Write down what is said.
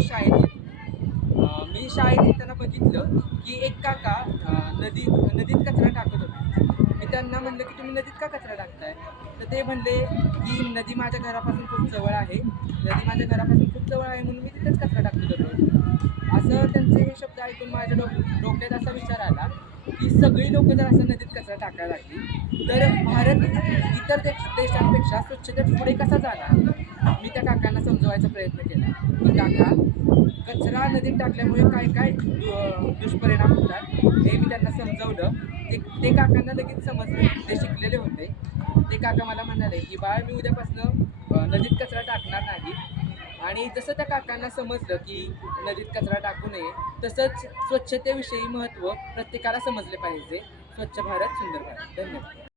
शाळेत येतो. अं, मी शाळेत येताना बघितलं की एक काका अं, नदी नदीत कचरा टाकत होते. मी त्यांना म्हणलं की तुम्ही नदीत का कचरा टाकताय? तर ते म्हणले की नदी माझ्या घरापासून खूप जवळ आहे. नदी माझ्या घरापासून खूप जवळ आहे म्हणून मी तिथेच कचरा टाकत होतो. असं त्यांचे हे शब्द ऐकून माझ्या डो डोक्यात असा विचार आला की सगळी लोक जर असं नदीत कचरा टाकायला लागली तर भारत इतर देशांपेक्षा स्वच्छतेत पुढे कसा जाणार? मी त्या काकांना समजवायचा प्रयत्न केला. की काका कचरा नदीत टाकल्यामुळे काय काय दुष्परिणाम होतात? हे मी त्यांना समजवलं. ते ते काकांना लगेच समजले. ते शिकलेले होते. ते काका मला म्हणाले की बाळ मी उद्यापासनं नदीत कचरा टाकणार नाही. आणि जसं त्या काकांना समजलं की नदीत कचरा टाकू नये तसंच स्वच्छतेविषयी महत्त्व प्रत्येकाला समजले पाहिजे. स्वच्छ भारत सुंदर भारत. धन्यवाद.